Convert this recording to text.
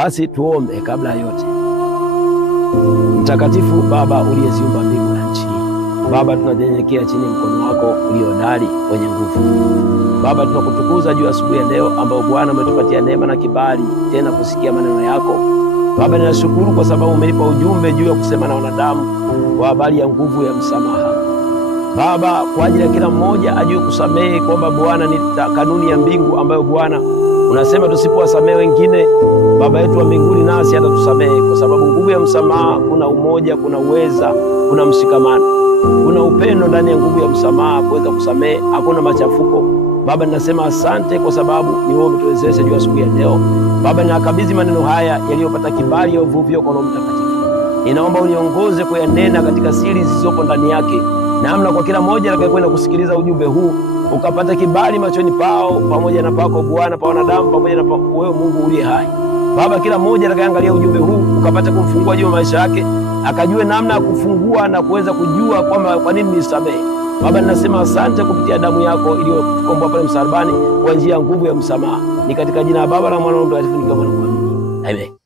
Basi tuombe kabla ya yote. Mtakatifu Baba uliyeziumba mbingu na nchi, Baba tunanyenyekea chini mkono wako ulio hodari wenye nguvu. Baba tunakutukuza juu asubuhi ya leo ambao Bwana umetupatia neema na kibali tena kusikia maneno yako. Baba ninashukuru kwa sababu umenipa ujumbe juu ya kusema na wanadamu kwa habari ya nguvu ya msamaha. Baba, kwa ajili ya kila mmoja ajue kusamehe, kwamba Bwana ni kanuni ya mbingu ambayo Bwana unasema tusipowasamehe wengine, Baba yetu wa mbinguni nasi atatusamehe. Kwa sababu nguvu ya msamaha, kuna umoja, kuna uweza, kuna mshikamano, kuna upendo ndani ya nguvu ya msamaha kuweza kusamehe, hakuna machafuko. Baba ninasema asante kwa sababu ni wewe umetuwezesha juu asubuhi ya leo. Baba ninakabidhi maneno haya yaliyopata kibali ya uvuvio kwa Roho Mtakatifu. Ninaomba uniongoze kuyanena katika siri zilizopo ndani yake, namna kwa kila mmoja atakayekwenda kusikiliza ujumbe huu ukapata kibali machoni pao pamoja na pako Bwana, pa wanadamu pamoja na wewe Mungu uliye hai. Baba, kila mmoja atakayeangalia ujumbe huu ukapata kumfungua juu ya maisha yake, akajue namna ya kufungua na kuweza kujua kwamba kwa nini nisamehe. Baba ninasema asante kupitia damu yako iliyotukomboa pale msalabani kwa njia ya nguvu ya msamaha. Ni katika jina la Baba na Mwana na Roho Mtakatifu nikiomba na kuamini. Amen.